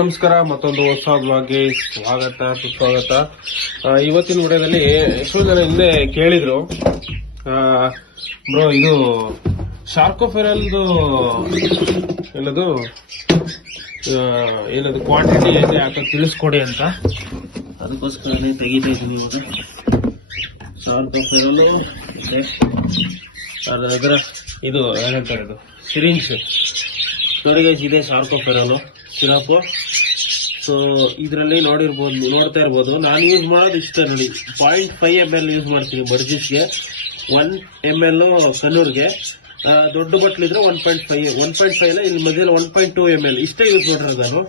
ನಮಸ್ಕಾರ, ಮತ್ತೊಂದು ಹೊಸ ಬ್ಲಾಗ್ಗೆ ಸ್ವಾಗತ ಸುಸ್ವಾಗತ. ಇವತ್ತಿನ ವಿಡಿಯೋದಲ್ಲಿ ಎಷ್ಟೋ ಜನ ಹಿಂದೆ ಕೇಳಿದ್ರು, ಬ್ರೋ ಇದು ಶಾರ್ಕೋಫೆರಲ್ದು ಏನದು ಕ್ವಾಂಟಿಟಿ ಇದೆ ಯಾಕೆ ತಿಳಿಸ್ಕೊಡಿ ಅಂತ. ಅದಕ್ಕೋಸ್ಕರ ತೆಗಿತಾ ಇದ್ದೀನಿ ಇವಾಗ. ಶಾರ್ಕೋಫೆರಲ್ ಮತ್ತೆ ಅದರ ಇದು ಏನಂತಾರೆ, ಇದು ಸಿರಿಂಜ್ ನೋಡಿ ಗೈಸ್, ಇದೆ ಶಾರ್ಕೋಫೆರಲ್ ಸಿರಪ್. ಸೊ ಇದರಲ್ಲಿ ನೋಡ್ತಾ ಇರ್ಬೋದು. ನಾನು ಯೂಸ್ ಮಾಡೋದು ಇಷ್ಟ ನೋಡಿ, 0.5 ml ಯೂಸ್ ಮಾಡ್ತೀನಿ ಬರ್ಜಿಸ್ಗೆ, 1 ml ಕನ್ನೂರ್ಗೆ. ದೊಡ್ಡ ಬಟ್ಲಿದ್ರೆ 1.5 ಇಲ್ಲ, ಇಲ್ಲಿ ಮಧ್ಯದಲ್ಲಿ 1.2 ml ಇಷ್ಟೇ ಯೂಸ್ ಮಾಡಿರೋದು ನಾನು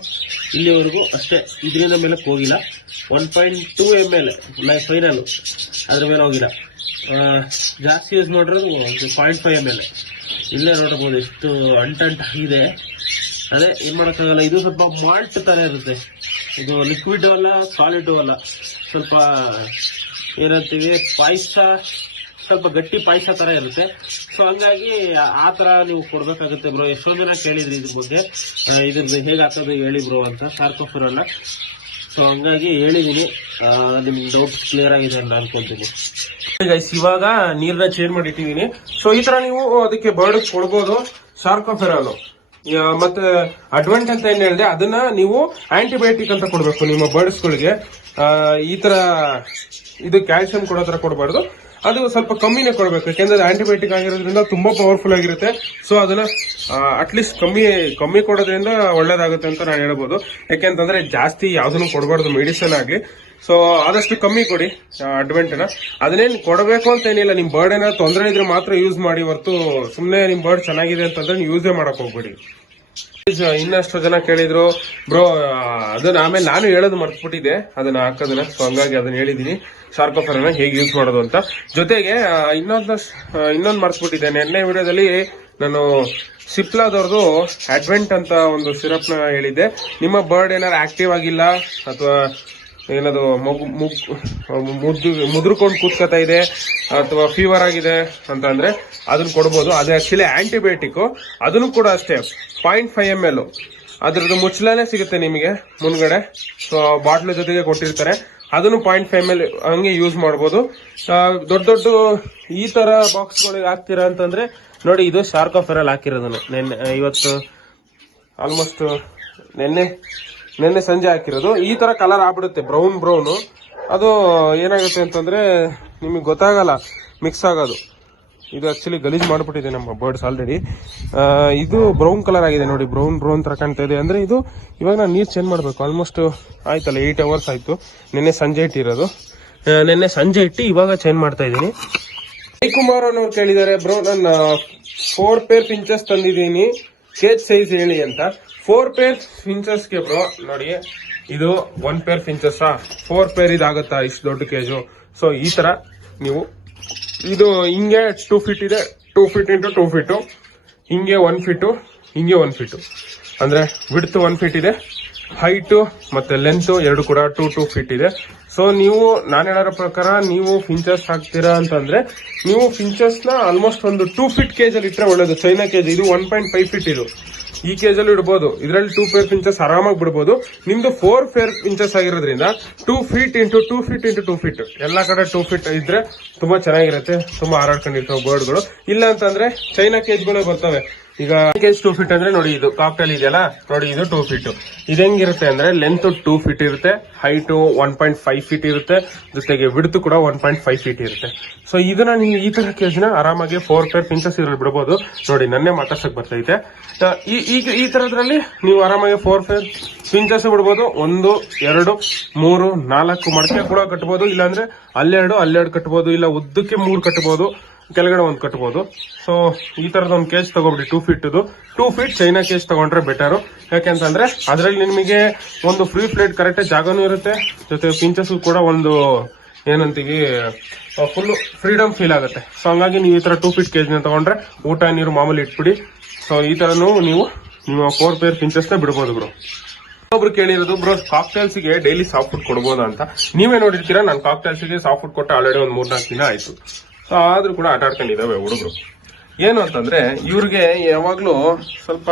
ಇಲ್ಲಿವರೆಗೂ ಅಷ್ಟೇ. ಇದರಿಂದ ಮೇಲೆ ಹೋಗಿಲ್ಲ. 1.2 ml ಫೈನಲ್, ಅದ್ರ ಮೇಲೆ ಹೋಗಿಲ್ಲ. ಜಾಸ್ತಿ ಯೂಸ್ ಮಾಡಿರೋದು 0.5 ml. ಇಲ್ಲೇ ನೋಡಬಹುದು ಎಷ್ಟು ಅಂಟಾಗಿದೆ. ಅದೇ ಏನ್ ಮಾಡಕ್ಕಾಗಲ್ಲ. ಇದು ಸ್ವಲ್ಪ ಮಾಲ್ಟ್ ತರ ಇರುತ್ತೆ, ಇದು ಲಿಕ್ವಿಡ್ ಅಲ್ಲ, ಸಾಲಿಡ್ ಅಲ್ಲ, ಸ್ವಲ್ಪ ಏನಂತೀವಿ ಪಾಯಸ, ಸ್ವಲ್ಪ ಗಟ್ಟಿ ಪಾಯಸ ತರ ಇರುತ್ತೆ. ಸೊ ಹಂಗಾಗಿ ಆ ತರ ನೀವು ಕೊಡ್ಬೇಕಾಗುತ್ತೆ ಬ್ರೋ. ಎಷ್ಟೋ ಜನ ಕೇಳಿದ್ರಿ ಇದ್ರ ಬಗ್ಗೆ, ಇದ್ರದ್ದು ಹೇಗೆ ಹಾಕೋದು ಹೇಳಿ ಬ್ರೋ ಅಂತ, ಶಾರ್ಕೋಫೆರಲ್. ಸೊ ಹಂಗಾಗಿ ಹೇಳಿದೀನಿ, ನಿಮ್ಗೆ ಡೌಟ್ ಕ್ಲಿಯರ್ ಆಗಿದೆ ಅಂತ ಅನ್ಕೊಂತೀನಿ. ಗೈಸ್, ಇವಾಗ ನೀರ್ನ ಚೇಂಜ್ ಮಾಡಿ ಇಟ್ಟಿದ್ದೀನಿ. ಸೊ ಈ ತರ ನೀವು ಅದಕ್ಕೆ ಬರ್ಡ್ ಕೊಡ್ಬೋದು ಶಾರ್ಕೋಫೆರಲ್. ಮತ್ತೆ ಅಡ್ವೆಂಟ್ ಅಂತ ಏನ್ ಹೇಳಿದೆ, ಅದನ್ನ ನೀವು ಆಂಟಿಬಯೋಟಿಕ್ ಅಂತ ಕೊಡ್ಬೇಕು ನಿಮ್ಮ ಬರ್ಡ್ಸ್ಗಳಿಗೆ. ಈ ತರ ಇದು ಕ್ಯಾಲ್ಸಿಯಂ ಕೊಡೋ ತರ ಕೊಡಬಾರ್ದು, ಅದು ಸ್ವಲ್ಪ ಕಮ್ಮಿನೇ ಕೊಡ್ಬೇಕು. ಯಾಕೆಂದ್ರೆ ಆಂಟಿಬಯೋಟಿಕ್ ಆಗಿರೋದ್ರಿಂದ ತುಂಬಾ ಪವರ್ಫುಲ್ ಆಗಿರುತ್ತೆ. ಸೊ ಅದನ್ನ ಅಟ್ಲೀಸ್ಟ್ ಕಮ್ಮಿ ಕೊಡೋದ್ರಿಂದ ಒಳ್ಳೇದಾಗುತ್ತೆ ಅಂತ ನಾನು ಹೇಳ್ಬೋದು. ಯಾಕೆಂತಂದ್ರೆ ಜಾಸ್ತಿ ಯಾವ್ದನ್ನು ಕೊಡಬಾರ್ದು ಮೆಡಿಸಿನ್ ಆಗ್ಲಿ. ಸೊ ಆದಷ್ಟು ಕಮ್ಮಿ ಕೊಡಿ ಅಡ್ವೆಂಟ್ನ. ಅದನ್ನೇನು ಕೊಡಬೇಕು ಅಂತ ಏನಿಲ್ಲ, ನಿಮ್ ಬರ್ಡ್ ಏನಾದ್ರು ತೊಂದರೆ ಇದ್ರೆ ಮಾತ್ರ ಯೂಸ್ ಮಾಡಿ ಹೊರತು ಸುಮ್ನೆ ನಿಮ್ ಬರ್ಡ್ ಚೆನ್ನಾಗಿದೆ ಅಂತಂದ್ರೆ ನೀವು ಯೂಸೇ ಮಾಡಕ್ ಹೋಗ್ಬೇಡಿ. ಇನ್ನಷ್ಟು ಜನ ಕೇಳಿದ್ರು ಬ್ರೋ, ಅದನ್ನ ಆಮೇಲೆ ನಾನು ಹೇಳೋದು ಮರ್ತ್ಬಿಟ್ಟಿದ್ದೆ ಅದನ್ನ ಹಾಕೋದನ್ನ. ಸೊ ಹಂಗಾಗಿ ಅದನ್ನ ಹೇಳಿದೀನಿ, ಶಾರ್ಕೋಫೆರಲ್ನ ಹೇಗೆ ಯೂಸ್ ಮಾಡೋದು ಅಂತ. ಜೊತೆಗೆ ಇನ್ನೊಂದು ಮರ್ತ್ಬಿಟ್ಟಿದ್ದೆ. ನೆನ್ನೆ ವಿಡಿಯೋದಲ್ಲಿ ನಾನು ಸಿಪ್ಲಾದವ್ರದ್ದು ಅಡ್ವೆಂಟ್ ಅಂತ ಒಂದು ಸಿರಪ್ ನ ಹೇಳಿದ್ದೆ. ನಿಮ್ಮ ಬರ್ಡ್ ಏನಾದ್ರು ಆಕ್ಟಿವ್ ಆಗಿಲ್ಲ ಅಥವಾ ಏನದು ಮುದ್ರಕೊಂಡು ಕೂತ್ಕೋತಾ ಇದೆ ಅಥವಾ ಫೀವರ್ ಆಗಿದೆ ಅಂತ ಅಂದ್ರೆ ಅದನ್ನ ಕೊಡ್ಬೋದು. ಅದು ಆಕ್ಚುಲಿ ಆಂಟಿಬಯೋಟಿಕ್. ಅದನ್ನು ಕೂಡ ಅಷ್ಟೇ 0.5 ml. ಅದ್ರದ್ದು ಮುಚ್ಚಳನೇ ಸಿಗುತ್ತೆ ನಿಮಗೆ ಮುಂದ್ಗಡೆ. ಸೊ ಬಾಟ್ಲ್ ಜೊತೆಗೆ ಕೊಟ್ಟಿರ್ತಾರೆ. ಅದನ್ನು 0.5 ml ಹಂಗೆ ಯೂಸ್ ಮಾಡ್ಬೋದು. ದೊಡ್ಡ ಈ ತರ ಬಾಕ್ಸ್ ಗಳಿಗೆ ಹಾಕ್ತೀರಾ ಅಂತಂದ್ರೆ ನೋಡಿ, ಇದು ಶಾರ್ಕೋಫೆರಲ್ ಹಾಕಿರೋದನ್ನು ಇವತ್ತು ಆಲ್ಮೋಸ್ಟ್ ನಿನ್ನೆ ಸಂಜೆ ಹಾಕಿರೋದು. ಈ ತರ ಕಲರ್ ಆಗ್ಬಿಡುತ್ತೆ, ಬ್ರೌನ್. ಅದು ಏನಾಗುತ್ತೆ ಅಂತಂದ್ರೆ ನಿಮಗೆ ಗೊತ್ತಾಗಲ್ಲ ಮಿಕ್ಸ್ ಆಗೋದು. ಇದು ಆಕ್ಚುಲಿ ಗಲೀಜ್ ಮಾಡ್ಬಿಟ್ಟಿದೆ ನಮ್ಮ ಬರ್ಡ್ಸ್ ಆಲ್ರೆಡಿ. ಇದು ಬ್ರೌನ್ ಕಲರ್ ಆಗಿದೆ ನೋಡಿ, ಬ್ರೌನ್ ತರ ಕಾಣ್ತಾ ಇದೆ. ಅಂದ್ರೆ ಇದು ಇವಾಗ ನಾನು ನೀರ್ ಚೇಂಜ್ ಮಾಡ್ಬೇಕು. ಆಲ್ಮೋಸ್ಟ್ ಆಯ್ತಲ್ಲ 8 hours ಆಯ್ತು. ನಿನ್ನೆ ಸಂಜೆ ಇಟ್ಟಿರೋದು, ನಿನ್ನೆ ಸಂಜೆ ಇಟ್ಟು ಇವಾಗ ಚೇಂಜ್ ಮಾಡ್ತಾ ಇದ್ದೀನಿ. ಜಯಕುಮಾರ್ ಅನ್ನೋರು ಕೇಳಿದ್ದಾರೆ, ಬ್ರೋ ನಾನು 4 ಪೇರ್ ಪಿಂಚಸ್ ತಂದಿದ್ದೀನಿ, ಕೇಜ್ ಸೈಜ್ ಹೇಳಿ ಅಂತ. 4 ಪೇರ್ ಫಿಂಚರ್ಸ್ಗೆ ಬ್ರೋ ನೋಡಿ, ಇದು 1 ಪೇರ್ ಫಿಂಚಸ್ 4 ಪೇರ್ ಇದಾಗತ್ತಾ ಇಷ್ಟು ದೊಡ್ಡ ಕೇಜು. ಸೊ ಈ ತರ ನೀವು ಇದು ಹಿಂಗೆ 2 ಫೀಟ್ ಇದೆ, 2 ಫೀಟ್ ಇಂಟು 2 ಫೀಟ್, ಹಿಂಗೆ 1 ಫೀಟ್, ಹಿಂಗೆ 1 ಫೀಟ್. ಅಂದ್ರೆ ವಿಡ್ತ್ 1 ಫೀಟ್ ಇದೆ, ಹೈಟ್ ಮತ್ತೆ ಲೆಂತ್ ಎರಡು ಕೂಡ 2 ಫೀಟ್ ಇದೆ. ಸೊ ನೀವು ನಾನು ಹೇಳೋ ಪ್ರಕಾರ ನೀವು ಫಿಂಚರ್ಸ್ ಹಾಕ್ತೀರಾ ಅಂತಂದ್ರೆ ನೀವು ಫಿಂಚರ್ಸ್ ನ ಆಲ್ಮೋಸ್ಟ್ ಒಂದು 2 ಫೀಟ್ ಕೇಜ್ ಅಲ್ಲಿ ಇಟ್ರೆ ಒಳ್ಳೇದು. ಚೈನಾ ಕೇಜ್ ಇದು 1.5 ಫೀಟ್ ಇದು. ಈ ಕೇಜ್ ಅಲ್ಲಿ ಇಡಬಹುದು. ಇದರಲ್ಲಿ 2 ಪೇರ್ ಪಿಂಚಸ್ ಆರಾಮಾಗಿ ಬಿಡಬಹುದು. ನಿಮ್ದು 4 ಪೇರ್ ಪಿಂಚಸ್ ಆಗಿರೋದ್ರಿಂದ 2 feet into 2 feet into 2 feet ಎಲ್ಲಾ ಕಡೆ 2 ಫೀಟ್ ಇದ್ರೆ ತುಂಬಾ ಚೆನ್ನಾಗಿರುತ್ತೆ. ತುಂಬಾ ಹಾರಾಡ್ಕೊಂಡಿರ್ತವೆ ಬರ್ಡ್ಗಳು. ಇಲ್ಲ ಅಂತಂದ್ರೆ ಚೈನಾ ಕೇಜ್ಗಳು ಬರ್ತವೆ. ಈಗ ಕೇಜ್ 2 ಫೀಟ್ ಅಂದ್ರೆ ನೋಡಿ, ಇದು ಕಾಕ್ಟೇಲ್ ಇದೆಯಲ್ಲ ನೋಡಿ, ಇದು 2 ಫೀಟ್. ಇದು ಹೆಂಗಿರುತ್ತೆ ಅಂದ್ರೆ ಲೆಂತ್ 2 ಫೀಟ್ ಇರುತ್ತೆ, ಹೈಟ್ 1.5 ಫೀಟ್ ಇರುತ್ತೆ, ಜೊತೆಗೆ ವಿಡ್ತ್ ಕೂಡ 1.5 ಫೀಟ್ ಇರುತ್ತೆ. ಸೊ ಇದನ್ನ ನೀವು ಈ ತರ ಕೇಜ್ ನ ಆರಾಮಾಗಿ 4 ಪೇರ್ ಪಿಂಚಸ್ ಇದ್ರಲ್ಲಿ ಬಿಡಬಹುದು. ನೋಡಿ ನನ್ನೇ ಮಾತಾಡ್ಸಕ್ ಬರ್ತೈತೆ. ಈ ತರದ್ರಲ್ಲಿ ನೀವು ಆರಾಮಾಗಿ 4 ಪೇರ್ ಪಿಂಚಸ್ ಬಿಡ್ಬೋದು. 1 2 3 4 ಮಡಕೆ ಕೂಡ ಕಟ್ಬೋದು. ಇಲ್ಲಾಂದ್ರೆ ಅಲ್ಲೆರಡು ಕಟ್ಬೋದು. ಇಲ್ಲ ಉದ್ದಕ್ಕೆ 3 ಕಟ್ಬೋದು, ಕೆಳಗಡೆ 1 ಕಟ್ಬೋದು. ಸೊ ಈ ತರದ ಒಂದು ಕೇಜ್ ತಗೊಬಿಡಿ 2 ಫೀಟ್. 2 ಫೀಟ್ ಚೈನಾ ಕೇಜ್ ತಗೊಂಡ್ರೆ ಬೆಟರ್. ಯಾಕೆಂತಂದ್ರೆ ಅದ್ರಲ್ಲಿ ನಿಮಗೆ ಒಂದು ಫ್ರೀ ಫ್ಲೈಟ್ ಕರೆಕ್ಟ್ ಜಾಗನೂ ಇರುತ್ತೆ, ಜೊತೆ ಪಿಂಚಸ್ ಕೂಡ ಒಂದು ಏನಂತೀವಿ ಫುಲ್ ಫ್ರೀಡಮ್ ಫೀಲ್ ಆಗುತ್ತೆ. ಸೊ ಹಂಗಾಗಿ ನೀವು ಈ ತರ 2 ಫೀಟ್ ಕೇಜ್ ನ ತಗೊಂಡ್ರೆ ಊಟ ನೀರು ಮಾಮೂಲಿ ಇಟ್ಬಿಡಿ. ಸೊ ಈ ತರನು ನೀವು ನಿಮ್ಮ 4 ಪೇರ್ ಪಿಂಚಸ್ ನ ಬಿಡಬಹುದು ಬ್ರೋ. ಒಬ್ರು ಕೇಳಿರೋದು, ಬ್ರೋ ಕಾಕ್ಟೇಲ್ಸ್ ಗೆ ಡೈಲಿ ಸಾಫ್ಟ್ ಫುಡ್ ಕೊಡ್ಬೋದಾ ಅಂತ. ನೀವೇ ನೋಡಿರ್ತೀರಾ, ನಾನು ಕಾಕ್ಟೇಲ್ಸ್ ಗೆ ಸಾಫ್ಟ್ ಫುಡ್ ಕೊಟ್ಟು ಆಲ್ರೆಡಿ ಒಂದು 3-4 ದಿನ ಆಯ್ತು. ಸೊ ಆದ್ರೂ ಕೂಡ ಆಟ ಆಡ್ಕೊಂಡಿದ್ದಾವೆ ಹುಡುಗರು. ಏನು ಅಂತಂದ್ರೆ ಇವ್ರಿಗೆ ಯಾವಾಗ್ಲೂ ಸ್ವಲ್ಪ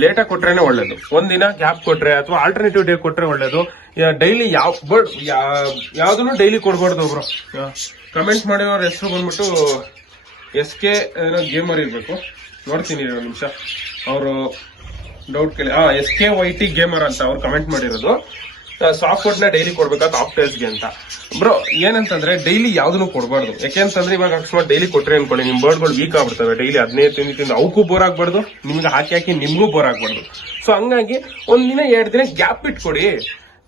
ಲೇಟಾಗಿ ಕೊಟ್ರೇನೆ ಒಳ್ಳೇದು. ಒಂದಿನ ಗ್ಯಾಪ್ ಕೊಟ್ರೆ ಅಥವಾ ಆಲ್ಟರ್ನೇಟಿವ್ ಡೇ ಕೊಟ್ರೆ ಒಳ್ಳೇದು. ಡೈಲಿ ಯಾವ್ದನ್ನು ಡೈಲಿ ಕೊಡ್ಬಾರ್ದು. ಒಬ್ರು ಕಮೆಂಟ್ ಮಾಡಿರೋರ ಹೆಸರು ಬಂದ್ಬಿಟ್ಟು SK ಏನೋ ಗೇಮರ್ ಇರ್ಬೇಕು, ನೋಡ್ತೀನಿ ಒಂದು ನಿಮಿಷ. ಅವರು ಡೌಟ್ ಕೇಳಿ, SKYT ಗೇಮರ್ ಅಂತ ಅವ್ರು ಕಮೆಂಟ್ ಮಾಡಿರೋದು. ಸಾಫ್ಟ್ ಫುಡ್ ನ ಡೈಲಿ ಕೊಡ್ಬೇಕಾದ ಆಫ್ಟರ್ಸ್ಗೆ ಅಂತ. ಬ್ರೋ ಏನಂತಂದ್ರೆ ಡೈಲಿ ಯಾವ್ದನ್ನು ಕೊಡಬಾರ್ದು. ಯಾಕೆಂತಂದ್ರೆ ಇವಾಗ ಅಕಸ್ಮಾತ್ ಡೈಲಿ ಕೊಟ್ರೆ ಅನ್ಕೊಳ್ಳಿ, ನಿಮ್ ಬರ್ಡ್ಗಳು ವೀಕ್ ಆಗ್ಬಿಡ್ತವೆ. ಡೈಲಿ 15 ತಿಂದು ಅವಕ್ಕೂ ಬೋರ್ ಆಗ್ಬಾರ್ದು, ನಿಮ್ಗೆ ಹಾಕಿ ನಿಮ್ಗೂ ಬೋರ್ ಆಗ್ಬಾರ್ದು. ಸೊ ಹಂಗಾಗಿ ಒಂದಿನ 2 ದಿನ ಗ್ಯಾಪ್ ಇಟ್ಕೊಡಿ,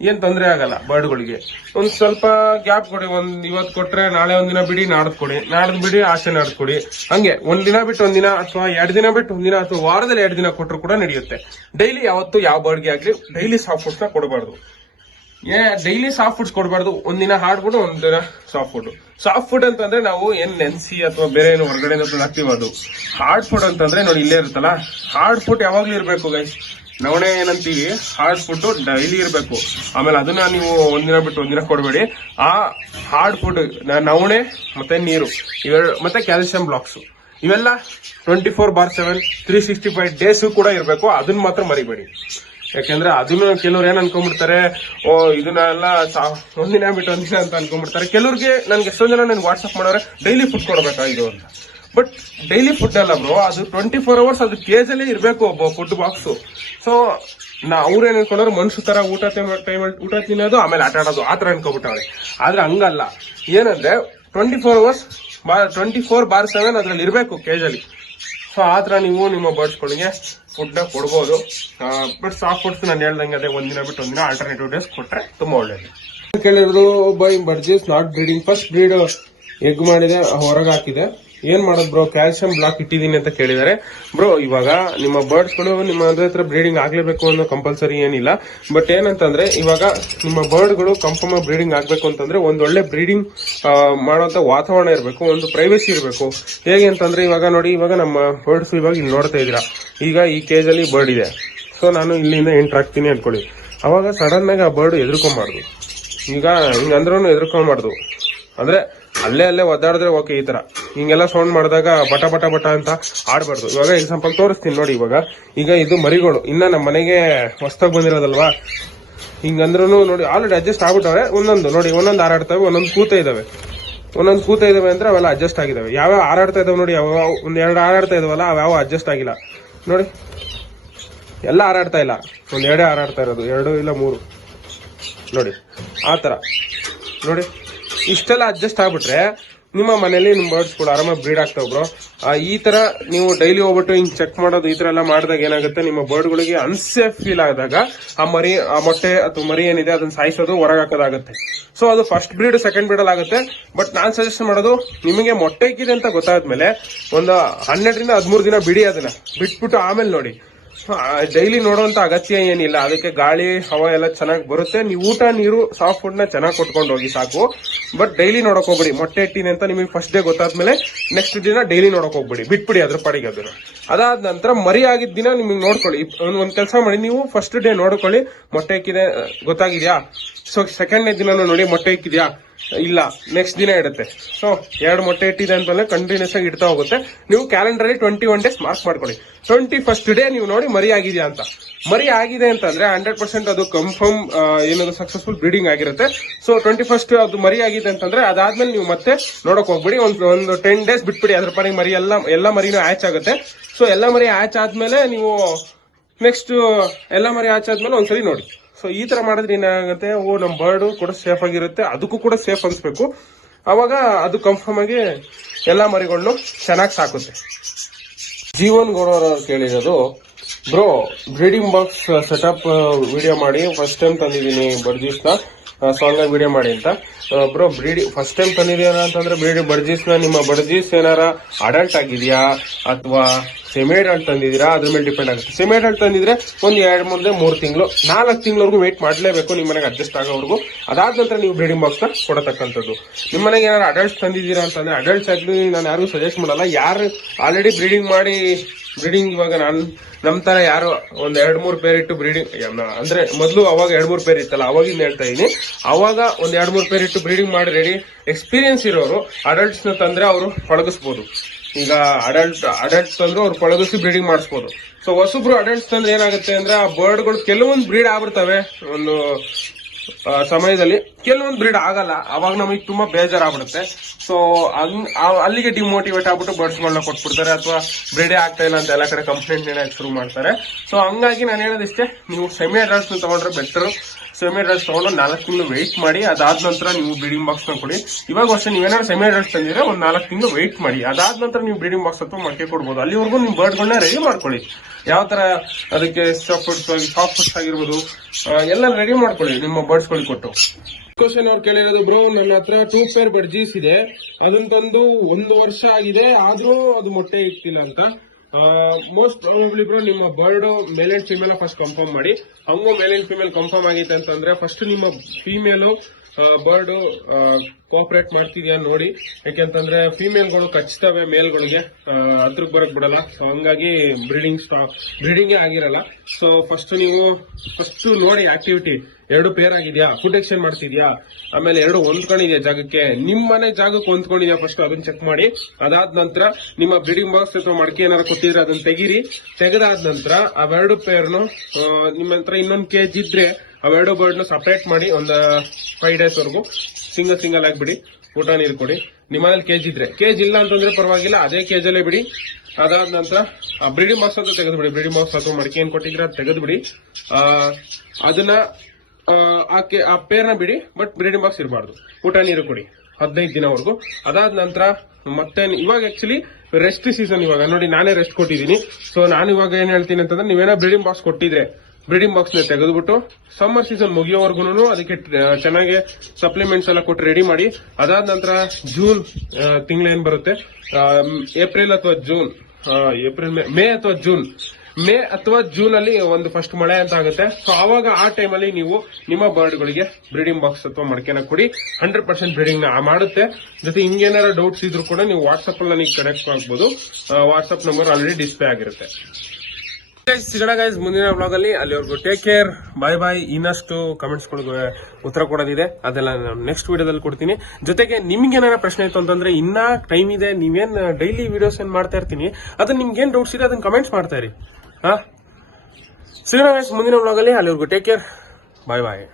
ಏನ್ ತೊಂದರೆ ಆಗಲ್ಲ ಬರ್ಡ್ಗಳಿಗೆ. ಒಂದ್ ಸ್ವಲ್ಪ ಗ್ಯಾಪ್ ಕೊಡಿ. ಇವತ್ತು ಕೊಟ್ರೆ ನಾಳೆ ಒಂದಿನ ಬಿಡಿ, ನಾಡ್ದು ಕೊಡಿ, ನಾಡ್ದು ಬಿಡಿ, ಆಚೆ ನಾಡ್ದು ಕೊಡಿ. ಹಂಗೆ ಒಂದಿನ ಬಿಟ್ಟು ಒಂದಿನ ಅಥವಾ 2 ದಿನ ಬಿಟ್ಟು ಒಂದಿನ ಅಥವಾ ವಾರದಲ್ಲಿ 2 ದಿನ ಕೊಟ್ಟರು ಕೂಡ ನಡೆಯುತ್ತೆ. ಡೈಲಿ ಯಾವತ್ತು ಯಾವ ಬರ್ಡ್ಗೆ ಆಗ್ಲಿ ಡೈಲಿ ಸಾಫ್ಟ್ ಫುಡ್ಸ್ ನ ಕೊಡಬಾರ್ದು. ಡೈಲಿ ಸಾಫ್ಟ್ ಫುಡ್ಸ್ ಕೊಡಬಾರ್ದು. ಒಂದಿನ ಹಾರ್ಡ್ ಫುಡ್, ಒಂದಿನ ಸಾಫ್ಟ್ ಫುಡ್. ಸಾಫ್ಟ್ ಫುಡ್ ಅಂತಂದ್ರೆ ನಾವು ನೆನ್ಸಿ ಅಥವಾ ಬೇರೆ ಏನು ಹೊರಗಡೆ ಹಾಕ್ತೀವಿ ಅದು. ಹಾರ್ಡ್ ಫುಡ್ ಅಂತಂದ್ರೆ ನೋಡಿ ಇಲ್ಲೇ ಇರುತ್ತಲ್ಲ, ಹಾರ್ಡ್ ಫುಡ್ ಯಾವಾಗ್ಲೂ ಇರ್ಬೇಕು ಗೈಸ್. ನವಣೆ ಏನಂತೀವಿ, ಹಾರ್ಡ್ ಫುಡ್ ಡೈಲಿ ಇರಬೇಕು. ಆಮೇಲೆ ಅದನ್ನ ನೀವು ಒಂದಿನ ಬಿಟ್ಟು ಒಂದಿನ ಕೊಡಬೇಡಿ. ಆ ಹಾರ್ಡ್ ಫುಡ್ ನವಣೆ ಮತ್ತೆ ನೀರು ಮತ್ತೆ ಕ್ಯಾಲ್ಸಿಯಂ ಬ್ಲಾಕ್ಸ್ ಇವೆಲ್ಲ 24/7 365 ಡೇಸ್ ಕೂಡ ಇರಬೇಕು. ಅದನ್ನ ಮಾತ್ರ ಮರಿಬೇಡಿ. ಯಾಕಂದ್ರೆ ಅದನ್ನ ಕೆಲವ್ರು ಏನ್ ಅನ್ಕೊಂಡ್ಬಿಡ್ತಾರೆ, ಇದನ್ನೆಲ್ಲ ಒಂದಿನ ಬಿಟ್ಟು ಒಂದಿನ ಅಂತ ಅನ್ಕೊಂಡ್ಬಿಡ್ತಾರೆ. ಕೆಲವ್ರಿಗೆ ನನ್ಗೆ ಎಷ್ಟೊಂದ್ ಜನ ನನ್ಗೆ ವಾಟ್ಸ್ಆಪ್ ಮಾಡೋರೆ ಡೈಲಿ ಫುಡ್ ಕೊಡ್ಬೇಕಾ ಇದು ಅಂತ. ಬಟ್ ಡೈಲಿ ಫುಡ್ ಅಲ್ಲ ಬ್ರೋ, ಅದು 24 hours ಅದು ಕೇಜಲ್ಲೇ ಇರಬೇಕು ಒಬ್ಬ ಫುಡ್ ಬಾಕ್ಸ್. ಸೊ ಅವ್ರೇನ್ ಅನ್ಕೊಂಡ್ರೆ ಮನುಷ್ಯ ತರ ಊಟ ತಿನ್ನೋದು ಆಮೇಲೆ ಆಟ ಆಡೋದು ಆ ತರ ಅನ್ಕೊಂಡ್ಬಿಟ್ಟವ್ರೆ. ಆದ್ರೆ ಹಂಗಲ್ಲ. ಏನಂದ್ರೆ 24/7 ಅದ್ರಲ್ಲಿ ಇರ್ಬೇಕು ಕೇಜಲ್ಲಿ. ಸೊ ಆತರ ನೀವು ನಿಮ್ಮ ಬರ್ಡ್ಸ್ಗಳಿಗೆ ಫುಡ್ ನ ಕೊಡ್ಬೋದು. ಬಟ್ ಸಾಫ್ಟ್ ಫುಡ್ಸ್ ನಾನು ಹೇಳ್ದಂಗೆ ಅದೇ ಒಂದಿನ ಬಿಟ್ಟು ಒಂದಿನ ಆಲ್ಟರ್ನೇಟಿವ್ ಡೇಸ್ ಕೊಟ್ರೆ ತುಂಬಾ ಒಳ್ಳೇದು. ಕೇಳಿರೋದು by budgies not breeding, first breed egg ಮಾಡಿದೆ, ಹೊರಗೆ ಹಾಕಿದೆ, ಏನ್ ಮಾಡೋದು ಬ್ರೋ, ಕ್ಯಾಲ್ಸಿಯಂ ಬ್ಲಾಕ್ ಇಟ್ಟಿದ್ದೀನಿ ಅಂತ ಕೇಳಿದಾರೆ. ಬ್ರೋ ಇವಾಗ ನಿಮ್ಮ ಬರ್ಡ್ಸ್ಗಳು ನಿಮ್ಮ ಹತ್ರ ಬ್ರೀಡಿಂಗ್ ಆಗ್ಲೇಬೇಕು ಅನ್ನೋ ಕಂಪಲ್ಸರಿ ಏನಿಲ್ಲ. ಬಟ್ ಏನಂತಂದ್ರೆ ಇವಾಗ ನಿಮ್ಮ ಬರ್ಡ್ಗಳು ಕನ್ಫರ್ಮ್ ಬ್ರೀಡಿಂಗ್ ಆಗ್ಬೇಕು ಅಂತಂದ್ರೆ ಒಂದೊಳ್ಳೆ ಬ್ರೀಡಿಂಗ್ ಮಾಡುವಂತ ವಾತಾವರಣ ಇರಬೇಕು, ಒಂದು ಪ್ರೈವೇಸಿ ಇರಬೇಕು. ಹೇಗೆ ಅಂತಂದ್ರೆ ಇವಾಗ ನೋಡಿ, ಇವಾಗ ನಮ್ಮ ಬರ್ಡ್ಸ್ ಇವಾಗ ಇಲ್ಲಿ ನೋಡ್ತಾ ಇದೀರಾ, ಈಗ ಈ ಕೇಜ್ ಅಲ್ಲಿ ಬರ್ಡ್ ಇದೆ. ಸೊ ನಾನು ಇಲ್ಲಿಂದ ಎಂಟ್ರ್ ಆಗ್ತೀನಿ ಅನ್ಕೊಳ್ಳಿ, ಅವಾಗ ಸಡನ್ ಆಗಿ ಆ ಬರ್ಡ್ ಎದುರ್ಕೊಂಬಾರ್ದು. ಈಗ ಹಿಂಗಂದ್ರೂ ಎದುರ್ಕೊಂಬಾರ್ದು, ಅಂದ್ರೆ ಅಲ್ಲೇ ಒದ್ದಾಡಿದ್ರೆ ಓಕೆ. ಈ ತರ ಹಿಂಗೆಲ್ಲ ಸೌಂಡ್ ಮಾಡಿದಾಗ ಬಟ ಬಟ ಬಟ ಅಂತ ಆಡ್ಬಾರ್ದು. ಇವಾಗ ಎಕ್ಸಾಂಪಲ್ ತೋರಿಸ್ತೀನಿ ನೋಡಿ. ಈಗ ಇದು ಮರಿಗಳು ಇನ್ನ ನಮ್ಮ ಮನೆಗೆ ಹೊಸ್ತಾಗಿ ಬಂದಿರೋದಲ್ವಾ, ಹಿಂಗಂದ್ರೂ ನೋಡಿ ಆಲ್ರೆಡಿ ಅಡ್ಜಸ್ಟ್ ಆಗ್ಬಿಟ್ಟವ್ರೆ. ಒಂದೊಂದು ಹಾರಾಡ್ತವೆ, ಒಂದೊಂದು ಕೂತ ಇದಾವೆ ಅಂದ್ರೆ ಅವೆಲ್ಲ ಅಡ್ಜಸ್ಟ್ ಆಗಿದಾವೆ. ಯಾವ್ಯಾವ ಹಾರಾಡ್ತಾ ಇದಾವೆ ನೋಡಿ, ಯಾವ 1-2 ಹಾರಾಡ್ತಾ ಇದಾವಲ್ಲ ಅವ್ಯಾವ ಅಡ್ಜಸ್ಟ್ ಆಗಿಲ್ಲ ನೋಡಿ. ಎಲ್ಲ ಹಾರಾಡ್ತಾ ಇಲ್ಲ, 1-2 ಹಾರಾಡ್ತಾ ಇರೋದು, 2 ಇಲ್ಲ 3 ನೋಡಿ. ಆತರ ನೋಡಿ, ಇಷ್ಟೆಲ್ಲ ಅಡ್ಜಸ್ಟ್ ಆಗ್ಬಿಟ್ರೆ ನಿಮ್ಮ ಮನೇಲಿ ನಿಮ್ಮ ಬರ್ಡ್ಸ್ ಕೂಡ ಆರಾಮಾಗಿ ಬ್ರೀಡ್ ಆಗ್ತಾವ ಬ್ರೋ. ಈ ತರ ನೀವು ಡೈಲಿ ಹೋಗ್ಬಿಟ್ಟು ಹಿಂಗ್ ಚೆಕ್ ಮಾಡೋದು ಈ ತರ ಎಲ್ಲ ಮಾಡಿದಾಗ ಏನಾಗುತ್ತೆ, ನಿಮ್ಮ ಬರ್ಡ್ಗಳಿಗೆ ಅನ್ಸೇಫ್ ಫೀಲ್ ಆದಾಗ ಆ ಮೊಟ್ಟೆ ಅಥವಾ ಮರಿ ಏನಿದೆ ಅದನ್ನ ಸಾಯಿಸೋದು, ಹೊರಗೆ ಹಾಕೋದಾಗುತ್ತೆ. ಸೊ ಅದು ಫಸ್ಟ್ ಬ್ರೀಡ್ ಸೆಕೆಂಡ್ ಬ್ರೀಡ್ ಅಲ್ಲಿ ಆಗುತ್ತೆ. ಬಟ್ ನಾನ್ ಸಜೆಸ್ಟ್ ಮಾಡೋದು, ನಿಮಗೆ ಮೊಟ್ಟೆ ಇಕ್ಕಿದೆ ಅಂತ ಗೊತ್ತಾದ್ಮೇಲೆ ಒಂದು 12ರಿಂದ 13 ದಿನ ಬಿಡಿ, ಅದನ್ನ ಬಿಟ್ಬಿಟ್ಟು ಆಮೇಲೆ ನೋಡಿ. ಡೈಲಿ ನೋಡುವಂತ ಅಗತ್ಯ ಏನಿಲ್ಲ. ಅದಕ್ಕೆ ಗಾಳಿ ಹವಾ ಎಲ್ಲ ಚೆನ್ನಾಗಿ ಬರುತ್ತೆ. ನೀವು ಊಟ ನೀರು ಸಾಫ್ಟ್ ಫುಡ್ ನ ಚೆನ್ನಾಗಿ ಕೊಟ್ಕೊಂಡು ಹೋಗಿ ಸಾಕು. ಬಟ್ ಡೈಲಿ ನೋಡಕ್ ಹೋಗ್ಬಿಡಿ. ಮೊಟ್ಟೆ ಇಟ್ಟಿನಿ ಅಂತ ನಿಮಗೆ ಫಸ್ಟ್ ಡೇ ಗೊತ್ತಾದ್ಮೇಲೆ ನೆಕ್ಸ್ಟ್ ದಿನ ಡೈಲಿ ನೋಡಕ್ ಹೋಗ್ಬಿಡಿ, ಬಿಟ್ಬಿಡಿ ಅದ್ರ ಪಾಡಿಗೆ ಅದನ್ನ. ಅದಾದ ನಂತರ ಮರಿ ಆಗಿದ್ದ ದಿನ ನಿಮಗೆ ನೋಡ್ಕೊಳ್ಳಿ. ಒಂದ್ ಕೆಲಸ ಮಾಡಿ, ನೀವು ಫಸ್ಟ್ ಡೇ ನೋಡ್ಕೊಳ್ಳಿ ಮೊಟ್ಟೆ ಇಕ್ಕಿದೆ ಗೊತ್ತಾಗಿದ್ಯಾ. ಸೊ ಸೆಕೆಂಡ್ನೇ ದಿನ ನೋಡಿ ಮೊಟ್ಟೆ ಇಕ್ಕಿದ್ಯಾ, ಇಲ್ಲ ನೆಕ್ಸ್ಟ್ ದಿನ ಇಡುತ್ತೆ. ಸೊ 2 ಮೊಟ್ಟೆ ಇಟ್ಟಿದೆ ಅಂತಂದ್ರೆ ಕಂಟಿನ್ಯೂಸ್ ಆಗಿ ಇಡ್ತಾ ಹೋಗುತ್ತೆ. ನೀವು ಕ್ಯಾಲೆಂಡರ್ ಅಲ್ಲಿ 21 ಡೇಸ್ ಮಾರ್ಕ್ ಮಾಡ್ಕೊಳ್ಳಿ. 21st ಡೇ ನೀವು ನೋಡಿ ಮರಿ ಆಗಿದೆಯಾ ಅಂತ. ಮರಿ ಆಗಿದೆ ಅಂತಂದ್ರೆ 100% ಅದು ಕನ್ಫರ್ಮ್ ಏನದು ಸಕ್ಸಸ್ಫುಲ್ ಬ್ರೀಡಿಂಗ್ ಆಗಿರುತ್ತೆ. ಸೊ 21st ಅದು ಮರಿ ಆಗಿದೆ ಅಂತಂದ್ರೆ ಅದಾದ್ಮೇಲೆ ನೀವು ಮತ್ತೆ ನೋಡಕ್ ಹೋಗ್ಬಿಡಿ. ಒಂದು 10 ಡೇಸ್ ಬಿಟ್ಬಿಡಿ, ಅದ್ರ ಪರಿ ಮರಿ ಎಲ್ಲ ಮರಿನೂ ಹ್ಯಾಚ್ ಆಗುತ್ತೆ. ಸೊ ಎಲ್ಲ ಮರಿ ಹ್ಯಾಚ್ ಆದ್ಮೇಲೆ ನೀವು ನೆಕ್ಸ್ಟ್ ಎಲ್ಲ ಮರಿ ಹ್ಯಾಚ್ ಆದ್ಮೇಲೆ ಒಂದ್ಸರಿ ನೋಡಿ. ಸೊ ಈ ತರ ಮಾಡಿದ್ರೆ ಏನಾಗುತ್ತೆ, ನಮ್ ಬರ್ಡ್ ಕೂಡ ಸೇಫ್ ಆಗಿರುತ್ತೆ, ಅದಕ್ಕೂ ಕೂಡ ಸೇಫ್ ಅನ್ಸ್ಬೇಕು. ಅವಾಗ ಅದು ಕನ್ಫರ್ಮ್ ಆಗಿ ಎಲ್ಲಾ ಮರಿಗಳನ್ನು ಚೆನ್ನಾಗಿ ಸಾಕುತ್ತೆ. ಜೀವನ್ ಗೌಡವ್ರ ಕೇಳಿರೋದು, bro breeding box setup video ಮಾಡಿ, ಫಸ್ಟ್ ಟೈಮ್ ತಂದಿದ್ದೀನಿ ಬರ್ಜೀಸ್ ನ, ಸಾಂಗ್ ವಿಡಿಯೋ ಮಾಡಿ ಅಂತ. ಬ್ರೋ ಫಸ್ಟ್ ಟೈಮ್ ತಂದಿದೀರ ಅಂತಂದ್ರೆ ಬರ್ಜೀಸ್ ನ, ನಿಮ್ಮ ಬರ್ಜೀಸ್ ಏನಾರ ಅಡಲ್ಟ್ ಆಗಿದೆಯಾ ಅಥವಾ ಸೆಮಿ ಅಡಲ್ಟ್ ತಂದಿದ್ದೀರಾ ಅದ್ರ ಮೇಲೆ ಡಿಪೆಂಡ್ ಆಗುತ್ತೆ. ಸೆಮಿ ಅಡಲ್ಟ್ ತಂದಿದ್ರೆ ಒಂದು 2-3 ತಿಂಗಳು 4 ತಿಂಗಳವರೆಗೂ ವೇಟ್ ಮಾಡಲೇಬೇಕು ನಿಮ್ಮ ಮನೆಗೆ ಅಡ್ಜಸ್ಟ್ ಆಗೋವರೆಗೂ. ಅದಾದ ನಂತರ ನೀವು ಬ್ರೀಡಿಂಗ್ ಬಾಕ್ಸ್ ನ ಕೊಡತಕ್ಕಂಥದ್ದು. ನಿಮ್ಮ ಮನೆಗೆ ಏನಾರು ಅಡಲ್ಟ್ಸ್ ತಂದಿದ್ದೀರಾ ಅಂತಂದ್ರೆ, ಅಡಲ್ಟ್ಸ್ ಆಗ್ಲಿ ನಾನು ಯಾರಿಗೂ ಸಜೆಸ್ಟ್ ಮಾಡಲ್ಲ. ಯಾರು ಆಲ್ರೆಡಿ ಬ್ರೀಡಿಂಗ್ ಮಾಡಿ ಇವಾಗ ನಮ್ ತರ ಯಾರು ಒಂದ್ 2-3 ಪೇರ್ ಇಟ್ಟು ಬ್ರೀಡಿಂಗ್, ಅಂದ್ರೆ ಮೊದಲು ಅವಾಗ 2-3 ಪೇರ್ ಇತ್ತಲ್ಲ, ಅವಾಗಿಂದ ಹೇಳ್ತಾ ಇದೀನಿ. ಅವಾಗ ಒಂದ್ 2-3 ಪೇರ್ ಇಟ್ಟು ಬ್ರೀಡಿಂಗ್ ಮಾಡಿ ರೆಡಿ ಎಕ್ಸ್ಪೀರಿಯನ್ಸ್ ಇರೋರು ಅಡಲ್ಟ್ಸ್ ನ ತಂದ್ರೆ ಅವರು ಪಳಗಿಸ್ಬೋದು. ಈಗ ಅಡಲ್ಟ್ ತಂದ್ರು ಅವ್ರು ಪಳಗಿಸಿ ಬ್ರೀಡಿಂಗ್ ಮಾಡಿಸ್ಬೋದು. ಸೊ ಹೊಸಬ್ರು ಅಡಲ್ಟ್ಸ್ ತಂದ್ರೆ ಏನಾಗುತ್ತೆ ಅಂದ್ರೆ ಆ ಬರ್ಡ್ಗಳು ಕೆಲವೊಂದು ಬ್ರೀಡ್ ಆಗ್ಬಿಡ್ತವೆ ಒಂದು ಸಮಯದಲ್ಲಿ, ಕೆಲವೊಂದು ಬ್ರೀಡ್ ಆಗಲ್ಲ. ಅವಾಗ ನಮಗೆ ತುಂಬಾ ಬೇಜಾರಾಗ್ಬಿಡುತ್ತೆ. ಸೊ ಅಲ್ಲಿಗೆ ಡಿಮೋಟಿವೇಟ್ ಆಗ್ಬಿಟ್ಟು ಬರ್ಡ್ಸ್ಗಳನ್ನ ಕೊಟ್ಬಿಡ್ತಾರೆ, ಅಥವಾ ಬ್ರೀಡೇ ಆಗ್ತಾ ಇಲ್ಲ ಅಂತ ಎಲ್ಲ ಕಡೆ ಕಂಪ್ಲೇಂಟ್ ನೀಡಕ್ಕೆ ಶುರು ಮಾಡ್ತಾರೆ. ಸೊ ಹಂಗಾಗಿ ನಾನು ಹೇಳೋದಿಷ್ಟೇ, ನೀವು ಸೆಮಿ ಅಡಲ್ಟ್ಸ್ ತಗೊಂಡ್ರೆ ಬೆಟರ್. ಸೆಮಿ ಅಡಲ್ಟ್ಸ್ ತಗೊಂಡು 4 ತಿಂಗಳು ವೆಯ್ಟ್ ಮಾಡಿ, ಅದಾದ ನಂತರ ನೀವು ಬ್ರೀಡಿಂಗ್ ಬಾಕ್ಸ್ ನ ಕೊಡಿ. ಇವಾಗ ಅಷ್ಟೇ ನೀವೇನಾದ್ರು ಸೆಮಿ ಅಡಲ್ಟ್ಸ್ ತಂದಿದ್ರೆ ಒಂದು 4 ತಿಂಗಳು ವೆಯ್ಟ್ ಮಾಡಿ, ಅದಾದ ನಂತರ ನೀವು ಬ್ರೀಡಿಂಗ್ ಬಾಕ್ಸ್ ಅಥವಾ ಮಡಕೆ ಕೊಡ್ಬೋದು. ಅಲ್ಲಿವರೆಗೂ ನೀವು ಬರ್ಡ್ಗಳನ್ನ ರೆಡಿ ಮಾಡ್ಕೊಳ್ಳಿ. ಯಾವ ತರ ಅದಕ್ಕೆ ಸಾಫ್ಟ್ ಫುಡ್ಸ್ ಆಗಿರ್ಬೋದು ಎಲ್ಲ ರೆಡಿ ಮಾಡ್ಕೊಳ್ಳಿ ನಿಮ್ಮ ಬರ್ಡ್ಸ್ ಗಳಿಗೆ ಕೊಟ್ಟು. ಕ್ವಶನ್ ಅವ್ರು ಕೇಳಿರೋದು, ಬ್ರೋ ನನ್ನ ಹತ್ರ 2 ಪೇರ್ ಬಡ್ಜೀಸ್ ಇದೆ, ಅದನ್ನ ತಂದು 1 ವರ್ಷ ಆಗಿದೆ, ಆದ್ರೂ ಅದು ಮೊಟ್ಟೆ ಇಕ್ತಿಲ್ಲ ಅಂತ. ಮೋಸ್ಟ್ ಪ್ರಾಬಬ್ಲಿ ಬ್ರೋ ನಿಮ್ಮ bird male and female first confirm ಮಾಡಿ. ಹಂಗೋ ಮೇಲ್ ಅಂಡ್ ಫಿಮೇಲ್ ಕನ್ಫರ್ಮ್ ಆಗೈತೆ ಅಂತಂದ್ರೆ ಫಸ್ಟ್ ನಿಮ್ಮ ಫಿಮೇಲ್ ಬರ್ಡ್ ಕೋಆಪರೇಟ್ ಮಾಡ್ತಿದ್ಯಾ ನೋಡಿ. ಯಾಕೆಂತಂದ್ರೆ ಫಿಮೇಲ್ಗಳು ಕಚ್ತವೆ ಮೇಲ್ಗಳಿಗೆ, ಹತ್ರಕ್ಕೆ ಬರಕ್ ಬಿಡಲ್ಲ. ಸೊ ಹಂಗಾಗಿ ಬ್ರೀಡಿಂಗೇ ಆಗಿರಲ್ಲ. ಸೊ ಫಸ್ಟ್ ನೋಡಿ ಆಕ್ಟಿವಿಟಿ 2 ಪೇರ್ ಆಗಿದ್ಯಾ, ಫುಡ್ ಎಕ್ಸ್ಚೇಂಜ್ ಮಾಡ್ತಿದ್ಯಾ, ಆಮೇಲೆ 2 ಹೊಂದ್ಕೊಂಡಿದ್ಯಾ ಜಾಗಕ್ಕೆ, ನಿಮ್ ಮನೆ ಜಾಗಕ್ಕೆ ಹೊಂದ್ಕೊಂಡಿದ್ಯಾ ಫಸ್ಟ್ ಅದನ್ನ ಚೆಕ್ ಮಾಡಿ. ಅದಾದ ನಂತರ ನಿಮ್ಮ ಬ್ರೀಡಿಂಗ್ ಬಾಕ್ಸ್ ಅಥವಾ ಮಡಕೆ ಏನಾರು ಕೊಟ್ಟಿದ್ರೆ ಅದನ್ನ ತೆಗೀರಿ. ತೆಗೆದಾದ ನಂತರ ಅವೆರಡು ಪೇರ್ನು ನಿಮ್ಮ ಹತ್ರ ಇನ್ನೊಂದು ಕೇಜ್ ಇದ್ರೆ ಅವೆರಡು ಬರ್ಡ್ ನ ಸಪರೇಟ್ ಮಾಡಿ ಒಂದು 5 ಡೇಸ್ ವರೆಗೂ ಸಿಂಗಲ್ ಆಗಿ ಬಿಡಿ. ಊಟ ನೀರು ಕೊಡಿ. ನಿಮ್ಮಲ್ಲಿ ಕೇಜ್ ಇದ್ರೆ, ಕೇಜ್ ಇಲ್ಲ ಅಂತಂದ್ರೆ ಪರವಾಗಿಲ್ಲ, ಅದೇ ಕೇಜ್ ಅಲ್ಲೇ ಬಿಡಿ. ಅದಾದ ನಂತರ ಬ್ರೀಡಿಂಗ್ ಬಾಕ್ಸ್ ಅಂತ ತೆಗೆದು ಬಿಡಿ. ಬ್ರೀಡಿಂಗ್ ಬಾಕ್ಸ್ ಅಥವಾ ಮಡಕೆ ಏನ್ ಕೊಟ್ಟಿದ್ರೆ ಅದು ತೆಗೆದು ಬಿಡಿ. ಅದನ್ನ ಆ ಪೇರ್ನ ಬಿಡಿ, ಬಟ್ ಬ್ರೀಡಿಂಗ್ ಬಾಕ್ಸ್ ಇರಬಾರ್ದು. ಊಟ ನೀರು ಕೊಡಿ 15 ದಿನವರೆಗೂ. ಅದಾದ ನಂತರ ಮತ್ತೆ ಇವಾಗ ಆಕ್ಚುಲಿ ರೆಸ್ಟ್ ಸೀಸನ್. ಇವಾಗ ನೋಡಿ ನಾನೇ ರೆಸ್ಟ್ ಕೊಟ್ಟಿದ್ದೀನಿ. ಸೊ ನಾನು ಇವಾಗ ಏನ್ ಹೇಳ್ತೀನಿ ಅಂತಂದ್ರೆ, ನೀವೇನೋ ಬ್ರೀಡಿಂಗ್ ಬಾಕ್ಸ್ ಕೊಟ್ಟಿದ್ರೆ ಬ್ರೀಡಿಂಗ್ ಬಾಕ್ಸ್ ನ ತೆಗೆದುಬಿಟ್ಟು ಸಮ್ಮರ್ ಸೀಸನ್ ಮುಗಿಯೋವರೆಗೂ ಅದಕ್ಕೆ ಚೆನ್ನಾಗಿ ಸಪ್ಲಿಮೆಂಟ್ಸ್ ಎಲ್ಲ ಕೊಟ್ಟು ರೆಡಿ ಮಾಡಿ. ಅದಾದ ನಂತರ ಜೂನ್ ತಿಂಗಳೇನ್ ಬರುತ್ತೆ, ಏಪ್ರಿಲ್ ಅಥವಾ ಜೂನ್, ಮೇ ಅಥವಾ ಜೂನ್ ಅಲ್ಲಿ ಒಂದು ಫಸ್ಟ್ ಮಳೆ ಅಂತ ಆಗುತ್ತೆ. ಸೊ ಅವಾಗ ಆ ಟೈಮಲ್ಲಿ ನೀವು ನಿಮ್ಮ ಬರ್ಡ್ಗಳಿಗೆ ಬ್ರೀಡಿಂಗ್ ಬಾಕ್ಸ್ ಅಥವಾ ಮಡಕೆನ ಕೊಡಿ. 100% ಬ್ರೀಡಿಂಗ್ ನ ಮಾಡುತ್ತೆ. ಜೊತೆ ಹಿಂಗೇನಾರ ಡೌಟ್ಸ್ ಇದ್ರು ಕೂಡ ನೀವು ವಾಟ್ಸ್ಆಪ್ ಅಲ್ಲಿ ನನಗೆ ಕನೆಕ್ಟ್ ಆಗ್ಬೋದು. ವಾಟ್ಸ್ಆಪ್ ನಂಬರ್ ಆಲ್ರೆಡಿ ಡಿಸ್ಪ್ಲೇ ಆಗಿರುತ್ತೆ. ಸಿಗೋಣ ಗೈಸ್ ಮುಂದಿನ ಬ್ಲಾಗ್ ಅಲ್ಲಿ. ಅಲ್ಲಿವರೆಗೂ ಟೇಕ್ ಕೇರ್, ಬಾಯ್. ಇನ್ನಷ್ಟು ಕಮೆಂಟ್ಸ್ ಗಳಿಗೆ ಉತ್ತರ ಕೊಡೋದಿದೆ, ಅದೆಲ್ಲ ನಾನು ನೆಕ್ಸ್ಟ್ ವಿಡಿಯೋದಲ್ಲಿ ಕೊಡ್ತೀನಿ. ಜೊತೆಗೆ ನಿಮ್ಗೆ ಏನಾರ ಪ್ರಶ್ನೆ ಇತ್ತು ಅಂತಂದ್ರೆ ಇನ್ನ ಟೈಮ್ ಇದೆ. ನೀವೇನ್ ಡೈಲಿ ವಿಡಿಯೋಸ್ ಏನ್ ಮಾಡ್ತಾ ಇರ್ತೀನಿ, ಅದನ್ನ ನಿಮ್ಗೆ ಏನ್ ಡೌಟ್ಸ್ ಇದೆ ಅದನ್ನ ಕಮೆಂಟ್ಸ್ ಮಾಡ್ತಾ ಇರಿ. ಸಿಗೋಣ ಗೈಸ್ ಮುಂದಿನ ಬ್ಲಾಗ್ ಅಲ್ಲಿ. ಅಲ್ಲಿವರೆಗೂ ಟೇಕ್ ಕೇರ್, ಬಾಯ್.